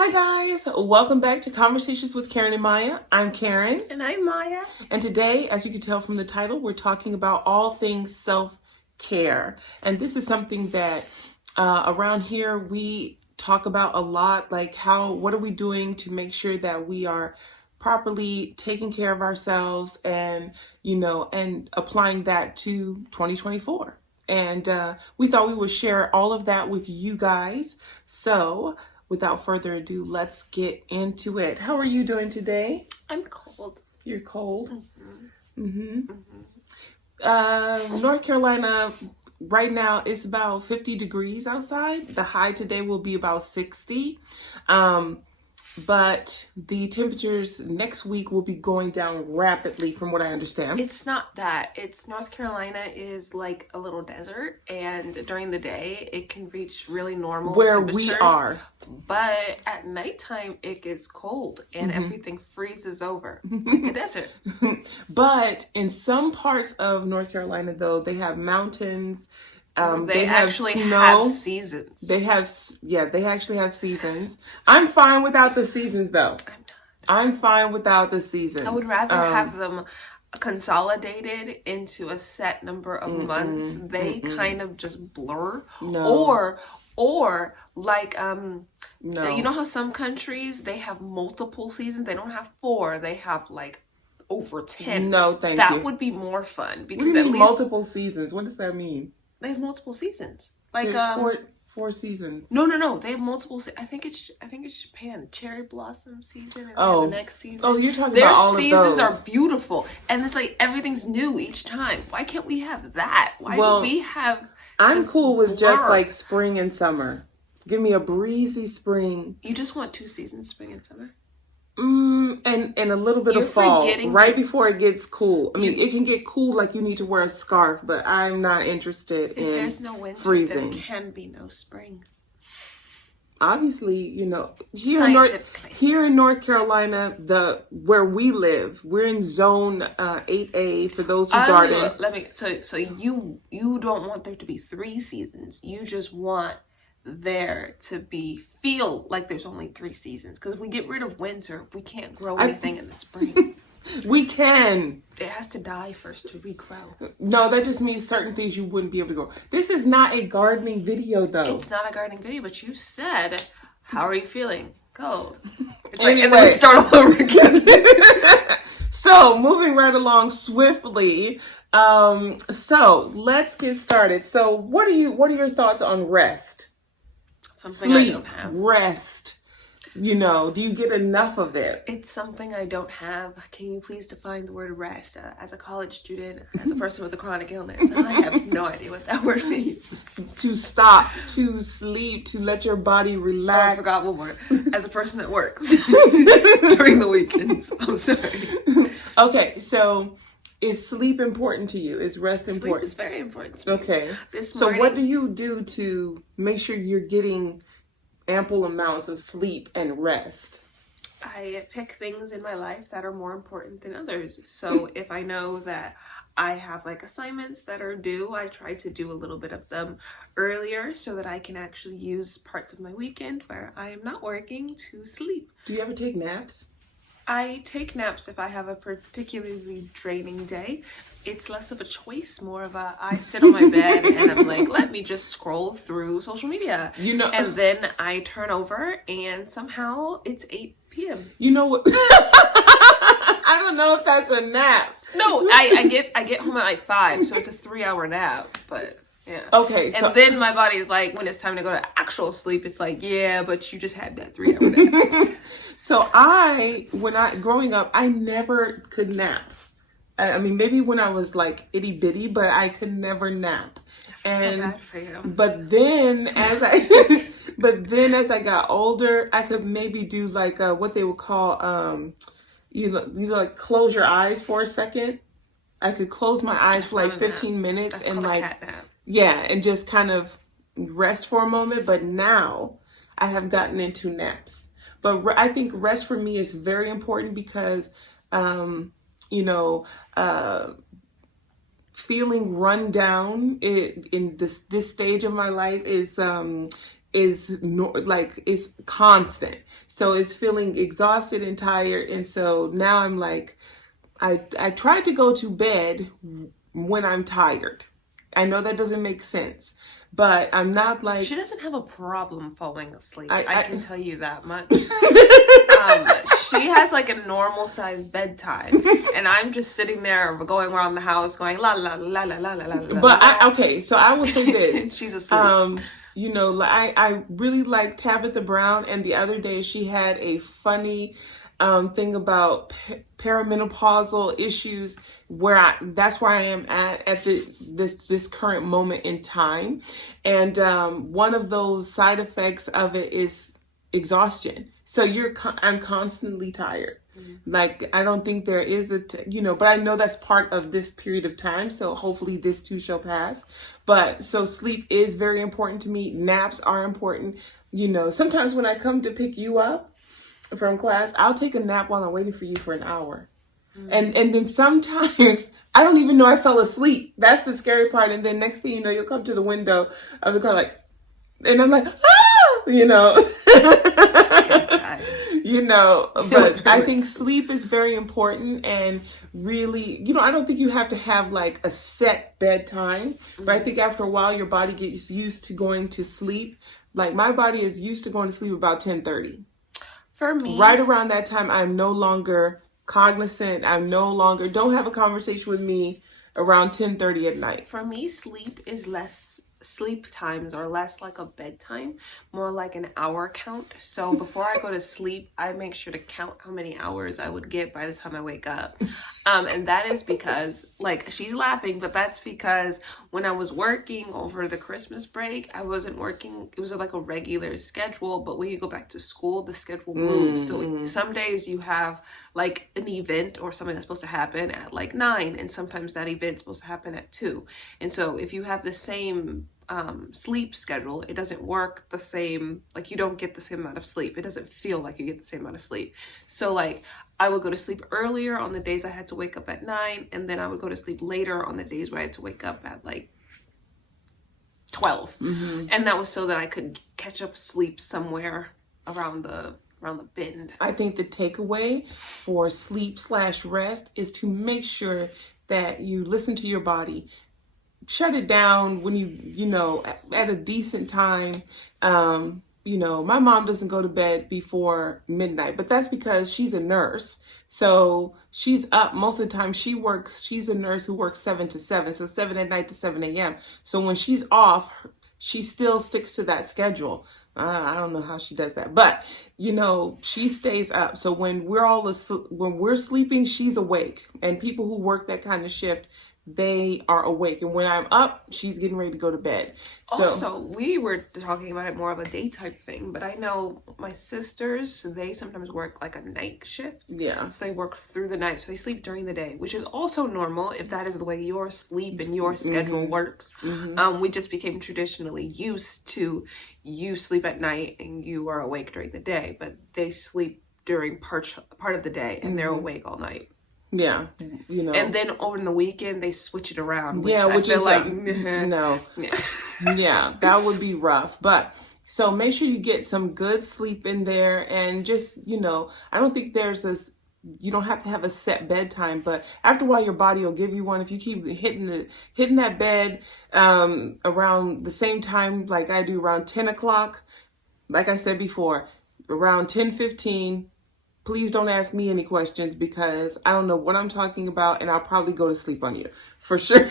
Hi guys, welcome back to Conversations with Karen and Maya. I'm Karen. And I'm Maya. And today, as you can tell from the title, we're talking about all things self-care. And this is something that around here we talk about a lot, like what are we doing to make sure that we are properly taking care of ourselves and, and applying that to 2024. And we thought we would share all of that with you guys. So without further ado, let's get into it. How are you doing today? I'm cold. You're cold? Mm-hmm. North Carolina, right now, it's about 50 degrees outside. The high today will be about 60. But the temperatures next week will be going down rapidly from what I understand. It's not that. It's North Carolina is like a little desert, and during the day it can reach really normal where temperatures. We are. But at nighttime it gets cold and everything freezes over like a desert. But in some parts of North Carolina, though, they have mountains. They actually have seasons. They actually have seasons. I'm fine without the seasons, though. I'm fine without the seasons. I would rather have them consolidated into a set number of months. They kind of just blur. No. Or like No. You know how some countries they have multiple seasons? They don't have 4. They have like over 10. No, thank you. That would be more fun because at least multiple seasons. What does that mean? They have multiple seasons. Like four seasons. No. They have multiple. I think it's Japan. Cherry blossom season and the next season. Oh, you're talking about all of those. Their seasons are beautiful, and it's like everything's new each time. Why can't we have that? Why do we have? I'm cool with just like spring and summer. Give me a breezy spring. You just want 2 seasons, spring and summer. And a little bit of fall, right before it gets cool. I mean, it can get cool like you need to wear a scarf, but I'm not interested in there's no winter, freezing. There can be no spring. Obviously, here in North Carolina, where we live, we're in zone 8A for those who garden. So you don't want there to be 3 seasons. You just want there to feel like there's only 3 seasons, because if we get rid of winter, we can't grow anything in the spring. We can. It has to die first to regrow. No, that just means certain things you wouldn't be able to grow. This is not a gardening video, though. It's not a gardening video, but you said, how are you feeling? Cold. It's anyway. And then we start all over again. So, moving right along swiftly. So let's get started. So what are your thoughts on rest? Something Sleep, I don't have. Rest. Do you get enough of it? It's something I don't have. Can you please define the word rest? As a college student, as a person with a chronic illness, I have no idea what that word means. To stop, to sleep, to let your body relax. Oh, I forgot one word. As a person that works during the weekends. I'm sorry. Okay, so is sleep important to you? Is rest important? Sleep is very important to me. Okay. So what do you do to make sure you're getting ample amounts of sleep and rest? I pick things in my life that are more important than others. So if I know that I have like assignments that are due, I try to do a little bit of them earlier so that I can actually use parts of my weekend where I am not working to sleep. Do you ever take naps? I take naps if I have a particularly draining day. It's less of a choice, more of I sit on my bed and I'm like, let me just scroll through social media. And then I turn over and somehow it's 8 p.m. You know what? I don't know if that's a nap. No, I get home at like 5, so it's a 3-hour nap, but yeah. Okay. And then my body is like, when it's time to go to actual sleep, it's like, yeah, but you just had that 3-hour nap. So growing up, I never could nap. I mean, maybe when I was like itty bitty, but I could never nap. And so bad for you. But then as I got older, I could maybe do like what they would call you like close your eyes for a second. I could close my eyes for like 15 minutes and like cat nap. Yeah, and just kind of rest for a moment. But now I have gotten into naps. But I think rest for me is very important because, feeling run down in this stage of my life is is like it's constant. So it's feeling exhausted and tired. And so now I'm like, I try to go to bed when I'm tired. I know that doesn't make sense, but I'm not like... She doesn't have a problem falling asleep. I I can tell you that much. She has like a normal sized bedtime, and I'm just sitting there going around the house going la la la la la la la. But okay, so I will say this. She's asleep. You know, I really like Tabitha Brown, and the other day she had a funny thing about perimenopausal issues that's where I am at this current moment in time. And one of those side effects of it is exhaustion. So I'm constantly tired. Mm-hmm. Like, I don't think there is but I know that's part of this period of time. So hopefully this too shall pass. But so sleep is very important to me. Naps are important. Sometimes when I come to pick you up from class, I'll take a nap while I'm waiting for you for an hour. Mm-hmm. And then sometimes I don't even know I fell asleep. That's the scary part. And then next thing you know, you'll come to the window of the car and I'm like, but I think sleep is very important, and really, I don't think you have to have like a set bedtime, mm-hmm. but I think after a while your body gets used to going to sleep. Like, my body is used to going to sleep about 10:30. For me, right around that time, I'm no longer cognizant. Don't have a conversation with me around 10:30 at night. For me, sleep times are less like a bedtime, more like an hour count. So before I go to sleep, I make sure to count how many hours I would get by the time I wake up. And that is because, like, she's laughing, but that's because when I was working over the Christmas break, I wasn't working. It was like a regular schedule, but when you go back to school, the schedule moves. So some days you have like an event or something that's supposed to happen at like 9, and sometimes that event's supposed to happen at 2. And so if you have the same sleep schedule, it doesn't work the same. Like, you don't get the same amount of sleep. It doesn't feel like you get the same amount of sleep. So like, I would go to sleep earlier on the days I had to wake up at 9, and then I would go to sleep later on the days where I had to wake up at like 12. Mm-hmm. And that was so that I could catch up sleep somewhere around the bend. I think the takeaway for sleep/rest is to make sure that you listen to your body. Shut it down when at a decent time. My mom doesn't go to bed before midnight, but that's because she's a nurse. So she's up most of the time. She's a nurse who works 7 to 7. So 7 at night to 7 a.m. So when she's off, she still sticks to that schedule. I don't know how she does that, but she stays up. So when we're sleeping, she's awake. And people who work that kind of shift, they are awake. And when I'm up, she's getting ready to go to bed. Also, we were talking about it more of a daytime thing, but I know my sisters, they sometimes work like a night shift. Yeah. So they work through the night. So they sleep during the day, which is also normal if that is the way your sleep and your schedule mm-hmm. works. Mm-hmm. We just became traditionally used to you sleep at night and you are awake during the day, but they sleep during part of the day and mm-hmm. they're awake all night. Yeah, and then on the weekend they switch it around. Which which I feel is like no, yeah, that would be rough. But so make sure you get some good sleep in there, and just I don't think there's this. You don't have to have a set bedtime, but after a while, your body will give you one. If you keep hitting that bed around the same time, like I do, around 10 o'clock. Like I said before, around 10:15. Please don't ask me any questions because I don't know what I'm talking about, and I'll probably go to sleep on you for sure.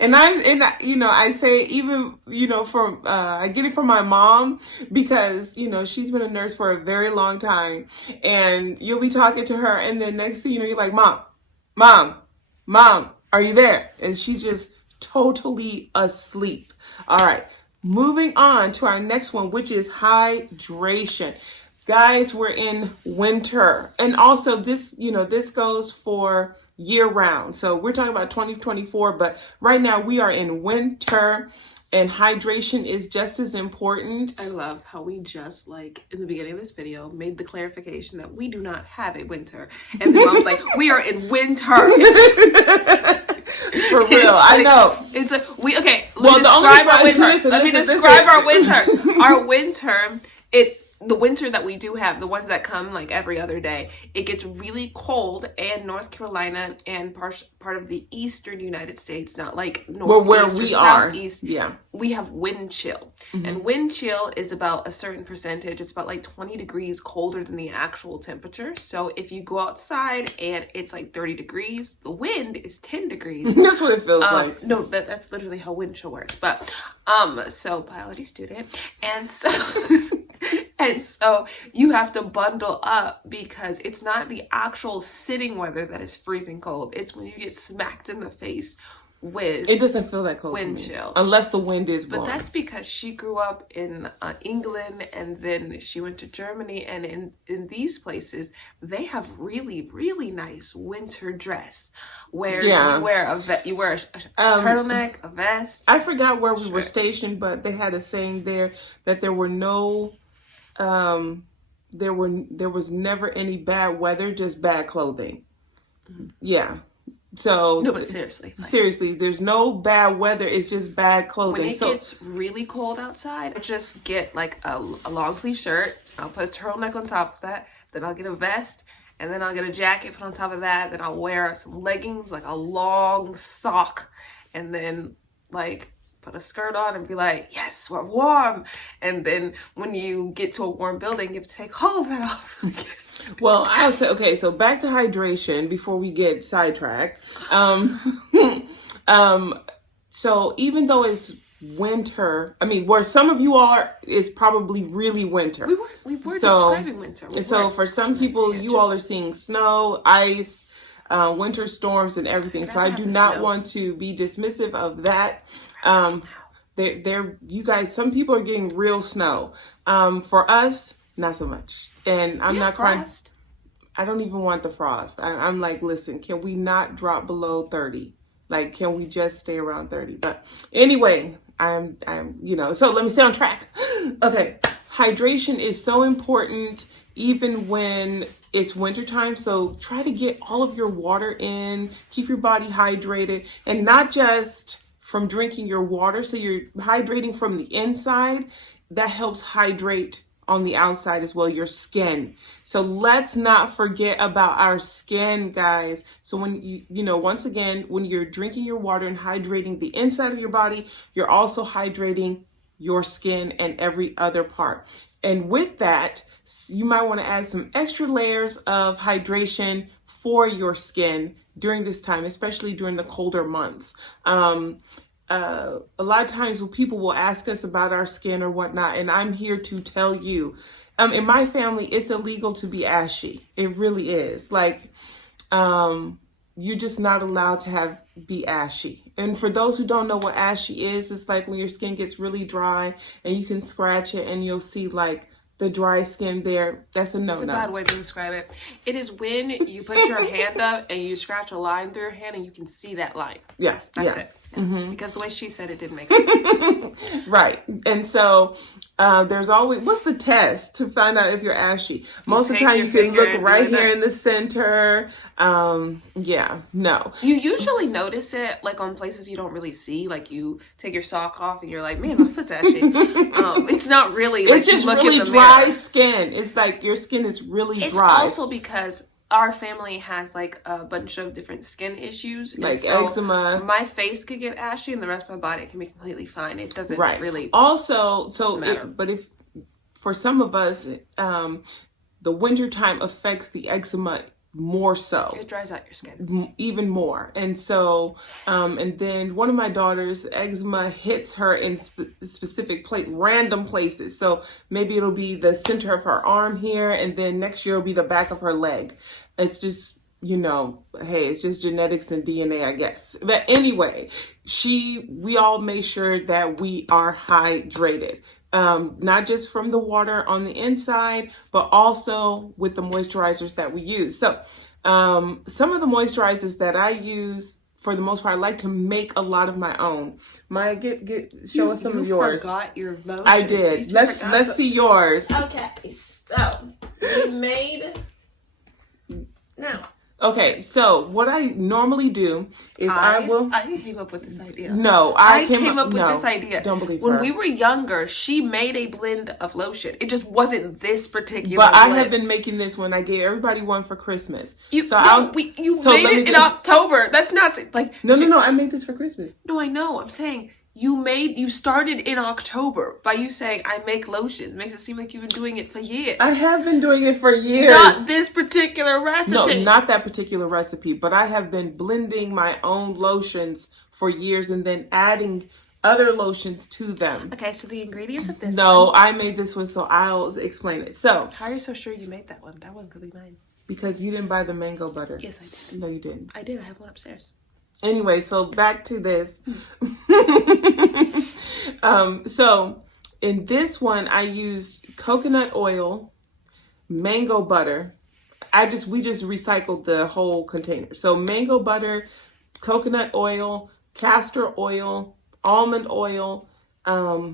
And I say even, from, I get it from my mom because, she's been a nurse for a very long time, and you'll be talking to her, and then next thing you're like, mom, are you there? And she's just totally asleep. All right. Moving on to our next one, which is hydration. Guys, we're in winter, and also this goes for year round. So we're talking about 2024, but right now we are in winter, And hydration is just as important. I love how we just, like, in the beginning of this video, made the clarification that we do not have a winter. And the mom's like, we are in winter. For real, I know. It's like, let me Well, describe our winter. Let me listen. describe our winter. Our winter, the winter that we do have, the ones that come like every other day, it gets really cold, and North Carolina and part of the eastern United States, not like northeast where or we are, southeast, yeah, we have wind chill. And wind chill is about a certain percentage. It's about like 20 degrees colder than the actual temperature. So if you go outside and it's like 30 degrees, the wind is 10 degrees. That's what it feels like. No, that's literally how wind chill works. But so biology student, and so and so you have to bundle up, because it's not the actual sitting weather that is freezing cold. It's when you get smacked in the face with it doesn't feel that cold wind to me, chill, unless the wind is blowing. But that's because she grew up in England, and then she went to Germany, and in these places they have really, really nice winter dress where you wear a turtleneck, a vest. I forgot where we were stationed, but they had a saying there that there were no there was never any bad weather, just bad clothing. Yeah. So no, but seriously, there's no bad weather. It's just bad clothing. When it gets really cold outside, I just get like a long sleeve shirt. I'll put a turtleneck on top of that. Then I'll get a vest, and then I'll get a jacket put on top of that. Then I'll wear some leggings, like a long sock, and then like put a skirt on and be like, yes, we're warm. And then when you get to a warm building, you have to take all of that off. Well, I'll say, okay, so back to hydration before we get sidetracked. So even though it's winter, I mean, where some of you are is probably really winter. We were describing winter. So for some people, you all are seeing snow, ice, winter storms and everything. So I do not want to be dismissive of that. You guys, some people are getting real snow. For us, not so much. And I'm not crying. I don't even want the frost. I'm like, listen, can we not drop below 30? Like, can we just stay around 30? But anyway, I'm, so let me stay on track. Okay. Hydration is so important even when it's wintertime. So try to get all of your water in, keep your body hydrated, and not just from drinking your water. So you're hydrating from the inside. That helps hydrate on the outside as well, your skin. So let's not forget about our skin, guys. So when once again, when you're drinking your water and hydrating the inside of your body, you're also hydrating your skin and every other part. And with that, you might want to add some extra layers of hydration for your skin during this time, especially during the colder months. A lot of times when people will ask us about our skin or whatnot, and I'm here to tell you, in my family, it's illegal to be ashy. It really is. Like, you're just not allowed to be ashy. And for those who don't know what ashy is, it's like when your skin gets really dry and you can scratch it and you'll see like the dry skin there. That's a no-no. It's a bad way to describe it. It is when you put your hand up and you scratch a line through your hand and you can see that line. Yeah. That's it. Mm-hmm. Because the way she said it didn't make sense. Right. And so there's always, what's the test to find out if you're ashy? Most of the time you can look right here in the center. No. You usually notice it like on places you don't really see. Like you take your sock off and you're like, man, my foot's ashy. It's not really. Like, it's just really dry skin. It's like your skin is really dry. It's also because our family has like a bunch of different skin issues. Like eczema. My face could get ashy and the rest of my body can be completely fine. It doesn't really matter. But if for some of us, the wintertime affects the eczema more so. It dries out your skin. Even more. And so, and then one of my daughters, eczema hits her in specific random places. So maybe it'll be the center of her arm here, and then next year it'll be the back of her leg. It's just, hey, it's just genetics and DNA, I guess. But anyway, we all make sure that we are hydrated. Not just from the water on the inside, but also with the moisturizers that we use. So some of the moisturizers that I use for the most part, I like to make a lot of my own. Maya, show us some of yours. You forgot your lotion. I did. Let's see yours. Okay, so we made. Now. Okay, so what I normally do is I came up with this idea. No, I came up with this idea. Don't believe when her. we were younger, she made a blend of lotion. It just wasn't this particular. But blend. I have been making this one. I gave everybody one for Christmas. You made it in October. That's not like no. I made this for Christmas. No, I know. I'm saying. You started in October by you saying I make lotions. Makes it seem like you've been doing it for years. I have been doing it for years. Not this particular recipe. No, not that particular recipe, but I have been blending my own lotions for years and then adding other lotions to them. Okay, so the ingredients of this one. I made this one, so I'll explain it. So, how are you so sure you made that one? That one could be mine. Because you didn't buy the mango butter. Yes, I did. No, you didn't. I did. I have one upstairs. Anyway, so back to this. So in this one, I used coconut oil, mango butter. We just recycled the whole container. So mango butter, coconut oil, castor oil, almond oil,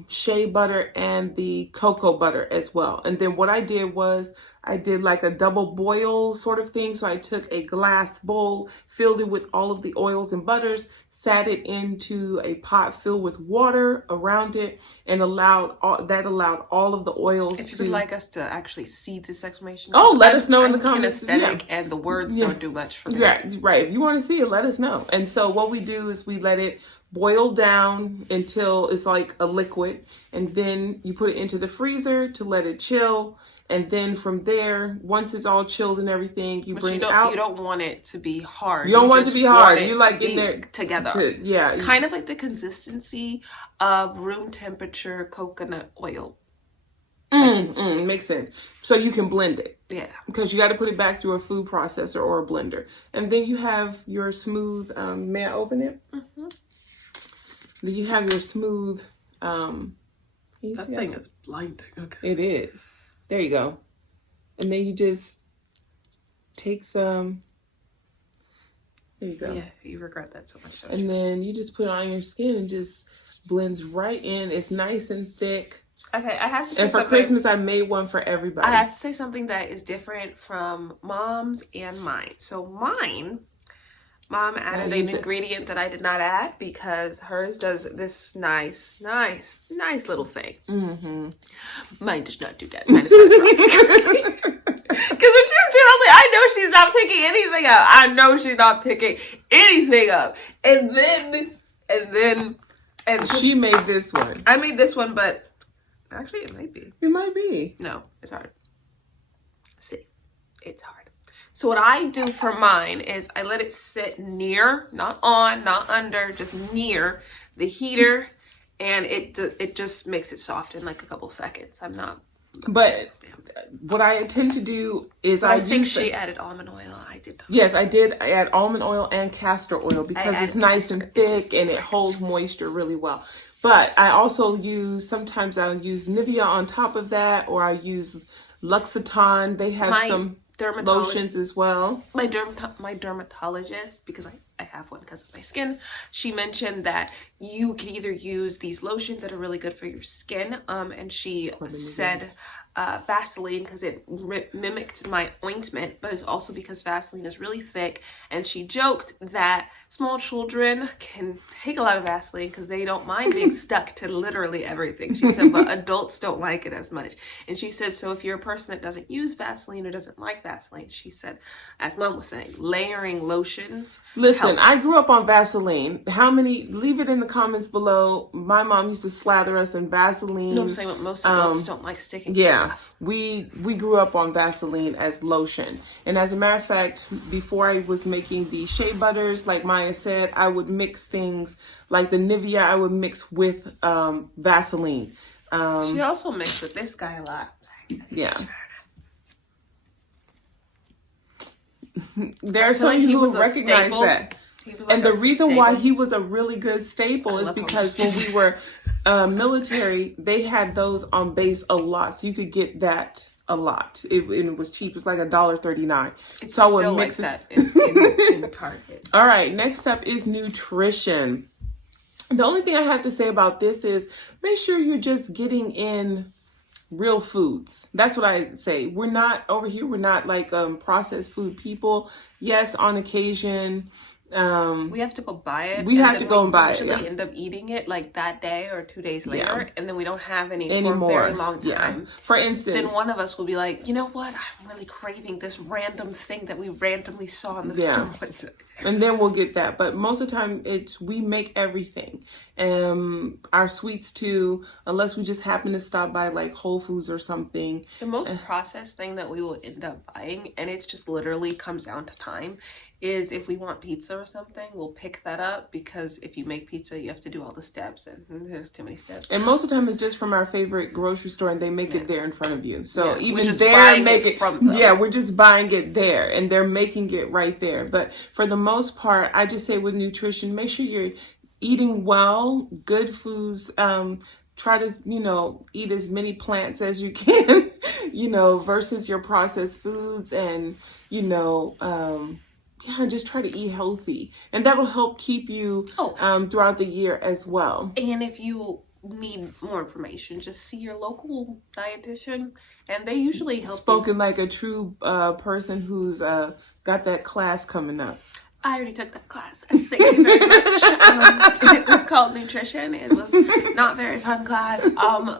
shea butter, and the cocoa butter as well. And then what I did was I did like a double boil sort of thing. So I took a glass bowl, filled it with all of the oils and butters, sat it into a pot filled with water around it, and allowed all of the oils. If you would like us to actually see this explanation, let us know in the comments. And the words don't do much for me. Yeah, right. If you want to see it, let us know. And so what we do is we let it boil down until it's like a liquid, and then you put it into the freezer to let it chill. And then from there, once it's all chilled and everything, you bring it out. You don't want it to be hard. You don't want it to be hard. You like in there together. Kind of like the consistency of room temperature coconut oil. Makes sense. So you can blend it. Yeah. Because you got to put it back through a food processor or a blender. And then you have your smooth, may I open it? Mm-hmm. Then you have your smooth, that thing is blinding. Okay. It is. There you go. And then you just take some. There you go. Yeah, you regret that so much. And then you just put it on your skin and just blends right in. It's nice and thick. Okay, I have to say and for something. Christmas, I made one for everybody. I have to say something that is different from Mom's and mine. So Mom added an ingredient that I did not add because hers does this nice little thing. Mm-hmm. Mine does not do that. Mine is because when she was doing, I was like, I know she's not picking anything up. I know she's not picking anything up. And she made this one. I made this one, but actually it might be. It might be. No, it's hard. See, it's hard. So what I do for mine is I let it sit near, not on, not under, just near the heater, and it just makes it soft in like a couple seconds. But what I intend to do is I think she added almond oil. I did. Yes, I did. I add almond oil and castor oil because it's nice and thick and it holds moisture really well. But I also sometimes I'll use Nivea on top of that, or I use L'Occitane. They have some lotions as well. My dermatologist, because I have one because of my skin, she mentioned that you can either use these lotions that are really good for your skin, and she said Vaseline because it mimicked my ointment, but it's also because Vaseline is really thick, and she joked that small children can take a lot of Vaseline because they don't mind being stuck to literally everything. She said, but adults don't like it as much. And she said, so if you're a person that doesn't use Vaseline or doesn't like Vaseline, she said, as Mom was saying, layering lotions. Listen, I grew up on Vaseline. Leave it in the comments below. My mom used to slather us in Vaseline. No, I'm saying, but most adults don't like sticking to stuff. We grew up on Vaseline as lotion. And as a matter of fact, before I was making the shea butters, like Maya said, I would mix things like the Nivea, I would mix with Vaseline. She also mixed with this guy a lot. Yeah. There are some people who recognize that. And the reason why he was a really good staple is because when we were military, they had those on base a lot. So you could get that a lot. It was cheap. It was like $1.39. It's so I would still mix like it. that in Target. All right, next up is nutrition. The only thing I have to say about this is make sure you're just getting in real foods. That's what I say. We're not over here. We're not like processed food people. Yes, on occasion. We have to go buy it. We have to go and buy it. We Yeah. usually end up eating it like that day or 2 days later, Yeah. and then we don't have any Anymore. for a very long Yeah. time. For instance, Then one of us will be like, you know what? I'm really craving this random thing that we randomly saw in the Yeah. store one day. and then we'll get that. But most of the time, we make everything. Our sweets too, unless we just happen to stop by like Whole Foods or something. The most processed thing that we will end up buying, and it's just literally comes down to time, is if we want pizza or something, we'll pick that up, because if you make pizza, you have to do all the steps, and there's too many steps. And most of the time, it's just from our favorite grocery store, and they make it there in front of you. So Yeah, even we're just there, buying make it it from them. Yeah, we're just buying it there, and they're making it right there. But for the most part, I just say with nutrition, make sure you're eating well, good foods. Try to, eat as many plants as you can, versus your processed foods, and, just try to eat healthy, and that will help keep you throughout the year as well. And if you need more information, just see your local dietitian, and they usually help. Spoken like a true person who's got that class coming up. I already took that class. Thank you very much. It was called nutrition. It was not very fun class.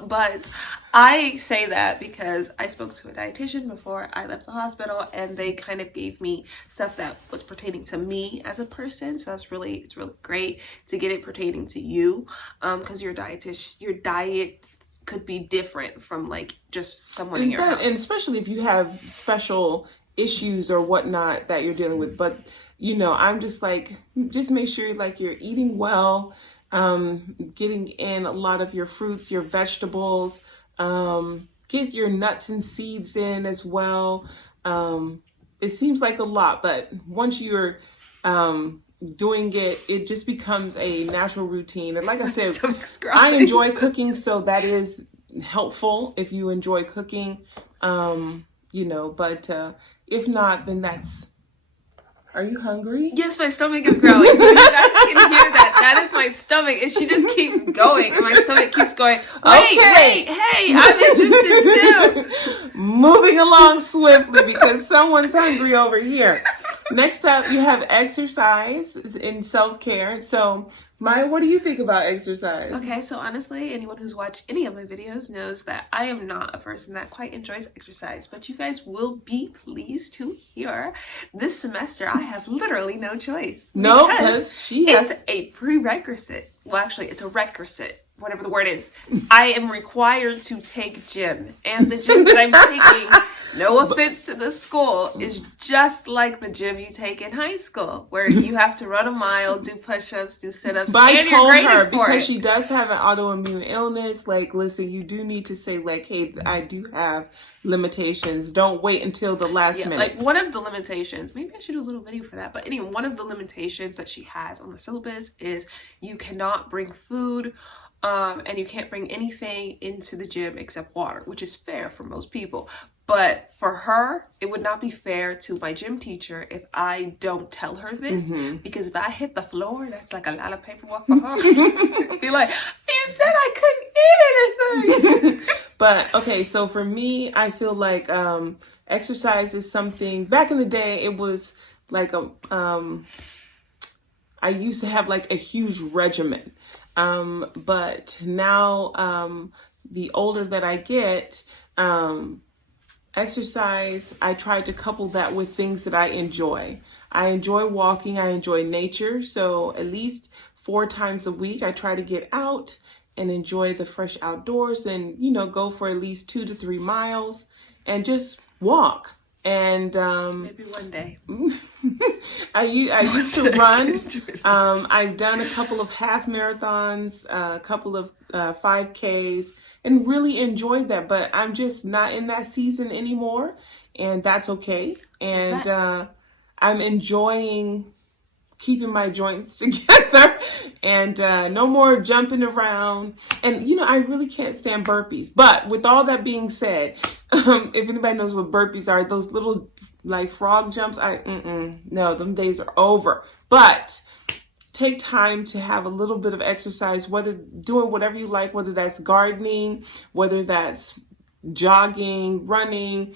But I say that because I spoke to a dietitian before I left the hospital, and they kind of gave me stuff that was pertaining to me as a person. So it's really great to get it pertaining to you, because your diet could be different from like just someone in your house. And especially if you have special issues or whatnot that you're dealing with. But I'm just like, just make sure like you're eating well, getting in a lot of your fruits, your vegetables, get your nuts and seeds in as well. It seems like a lot, but once you're doing it, it just becomes a natural routine. And like I said, I enjoy cooking, so that is helpful if you enjoy cooking, but if not, then that's... Are you hungry? Yes, my stomach is growling. So you guys can hear that. That is my stomach. And she just keeps going. And my stomach keeps going, wait, hey, I'm interested too. Moving along swiftly because someone's hungry over here. Next up, you have exercise and self-care. So, Maya, what do you think about exercise? Okay, so honestly, anyone who's watched any of my videos knows that I am not a person that quite enjoys exercise, but you guys will be pleased to hear this semester I have literally no choice. No, because she has... It's a prerequisite. Well, actually, it's a requisite. Whatever the word is, I am required to take gym, and the gym that I'm taking, no offense to the school, is just like the gym you take in high school, where you have to run a mile, do push-ups, do sit-ups, but and I told you're graded her, for because it. she does have an autoimmune illness, like, listen, you do need to say, like, hey, I do have limitations. Don't wait until the last minute. Like, one of the limitations, maybe I should do a little video for that, but anyway, one of the limitations that she has on the syllabus is you cannot bring food, and you can't bring anything into the gym except water, which is fair for most people. But for her, it would not be fair to my gym teacher if I don't tell her this, because if I hit the floor, that's like a lot of paperwork for her. Be like, you said I couldn't eat anything. But okay, so for me, I feel like exercise is something. Back in the day, it was like I used to have like a huge regimen. But now, the older that I get, exercise, I try to couple that with things that I enjoy. I enjoy walking. I enjoy nature. So at least 4 times a week, I try to get out and enjoy the fresh outdoors and, go for at least 2 to 3 miles and just walk. And maybe one day. I used to run. I've done a couple of half marathons, a couple of 5Ks, and really enjoyed that. But I'm just not in that season anymore, and that's okay. And I'm enjoying keeping my joints together, and no more jumping around. And, I really can't stand burpees. But with all that being said, if anybody knows what burpees are, those little like frog jumps, no, them days are over. But take time to have a little bit of exercise, whether doing whatever you like, whether that's gardening, whether that's jogging, running,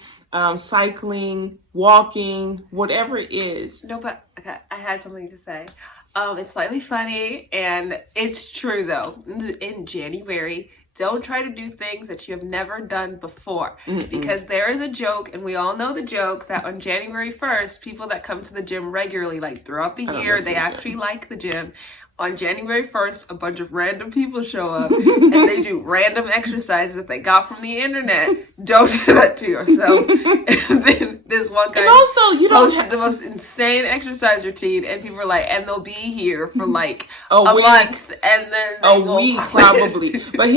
cycling, walking, whatever it is. No, but okay, I had something to say. It's slightly funny, and it's true though. In January, don't try to do things that you have never done before, because there is a joke, and we all know the joke, that on January 1st, people that come to the gym regularly, like throughout the year, they actually like the gym. On January 1st, a bunch of random people show up and they do random exercises that they got from the internet. Don't do that to yourself. And then this one guy and also, you don't posted the most insane exercise routine, and people are like, and they'll be here for like a month, and then a week probably. But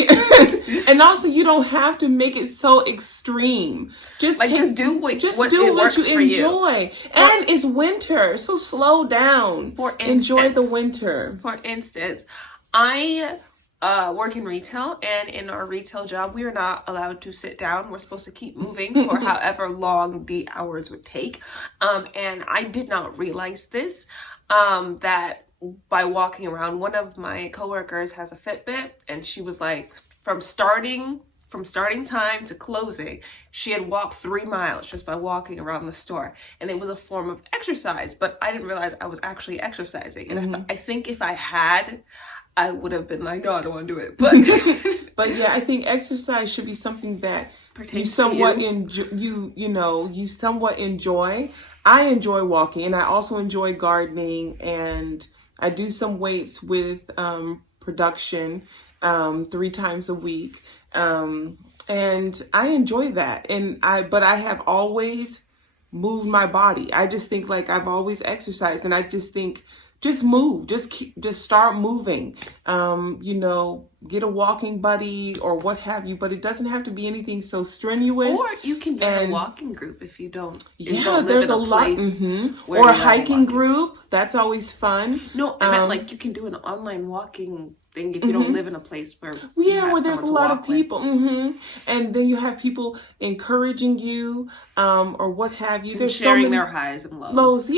and also, you don't have to make it so extreme. Just do what you enjoy. And it's winter, so slow down. For instance, enjoy the winter. For instance, I work in retail, and in our retail job, we are not allowed to sit down. We're supposed to keep moving for however long the hours would take. And I did not realize this, that by walking around, one of my coworkers has a Fitbit, and she was like, from starting time to closing, she had walked 3 miles just by walking around the store. And it was a form of exercise, but I didn't realize I was actually exercising. And I think if I had, I would have been like, no, I don't want to do it. But yeah, I think exercise should be something that pertains you somewhat to you. you somewhat enjoy. I enjoy walking, and I also enjoy gardening, and I do some weights with production 3 times a week. And I enjoy that. But I have always moved my body. I just think like I've always exercised, and I just think, just move, just start moving, get a walking buddy or what have you, but it doesn't have to be anything so strenuous. Or you can join a walking group if you don't. There's a lot. Or a hiking group. That's always fun. No, I meant like you can do an online walking thing if you don't live in a place where where there's a lot of people, and then you have people encouraging you, or what have you. And there's sharing so many their highs and lows.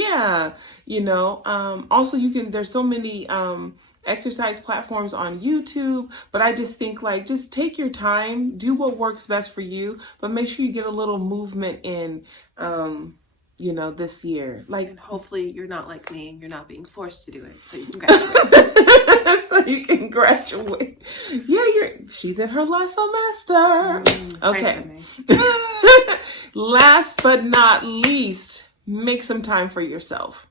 Also there's so many exercise platforms on YouTube, but I just think like, just take your time, do what works best for you, but make sure you get a little movement in, this year. Like, and hopefully you're not like me and you're not being forced to do it, so you can graduate. So you can graduate. Yeah, she's in her last semester. Okay. Last but not least, make some time for yourself.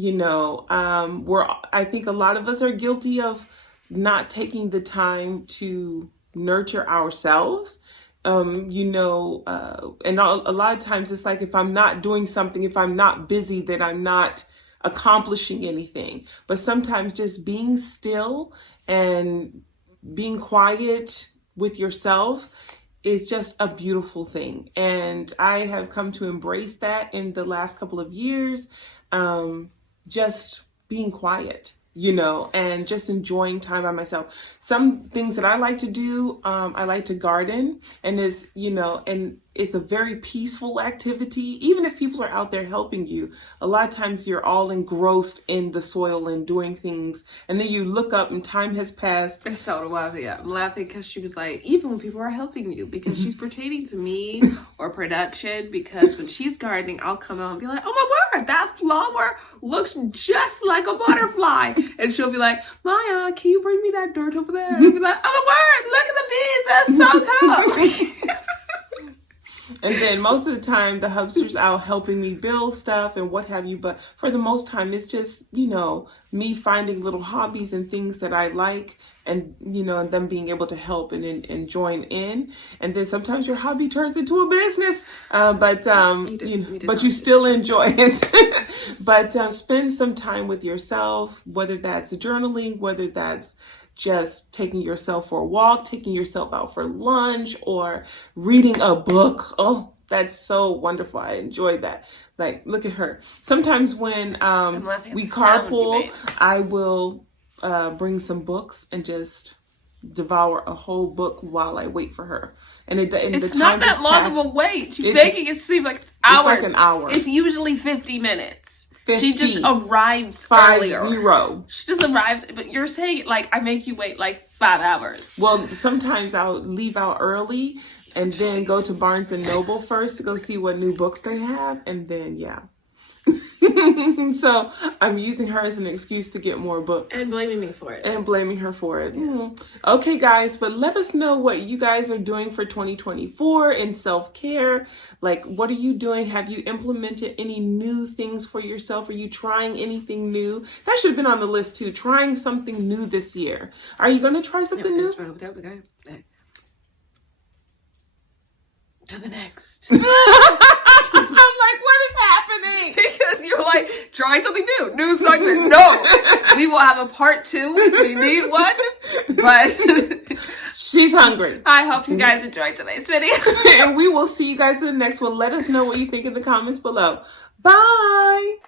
I think a lot of us are guilty of not taking the time to nurture ourselves. And a lot of times it's like, if I'm not doing something, if I'm not busy, then I'm not accomplishing anything. But sometimes just being still and being quiet with yourself is just a beautiful thing. And I have come to embrace that in the last couple of years. Just being quiet, and just enjoying time by myself. Some things that I like to do, I like to garden, and it's a very peaceful activity. Even if people are out there helping you, a lot of times you're all engrossed in the soil and doing things, and then you look up and time has passed. And so I'm laughing because she was like, even when people are helping you, because she's pertaining to me or production, because when she's gardening, I'll come out and be like, oh my word, that flower looks just like a butterfly. And she'll be like, Maya, can you bring me that dirt over there? And I'll be like, oh my word, look at the bees, that's so cool. And then most of the time, the hubster's out helping me build stuff and what have you. But for the most time, it's just, me finding little hobbies and things that I like, and, and them being able to help and join in. And then sometimes your hobby turns into a business, but you still enjoy it. But spend some time with yourself, whether that's journaling, whether that's just taking yourself for a walk, taking yourself out for lunch, or reading a book. Oh, That's so wonderful. I enjoyed that. Like, look at her. Sometimes when we carpool, I will bring some books and just devour a whole book while I wait for her. And it's not that long of a wait. She's making it seem like hours. It's like an hour. It's usually 50 minutes. 50. She just arrives 50. earlier. She just arrives, but you're saying like I make you wait like 5 hours. Well, sometimes I'll leave out early and then go to Barnes and Noble first to go see what new books they have, and then so I'm using her as an excuse to get more books. And blaming me for it. And blaming her for it. Yeah. Okay, guys, but let us know what you guys are doing for 2024 in self-care. Like, what are you doing? Have you implemented any new things for yourself? Are you trying anything new? That should have been on the list too. Trying something new this year. Are you going to try something new? To the next. I'm like, what is happening? Because you're like, try something new. New segment. No. We will have a part 2 if we need one. But she's hungry. I hope you guys enjoyed today's video. And we will see you guys in the next one. Let us know what you think in the comments below. Bye.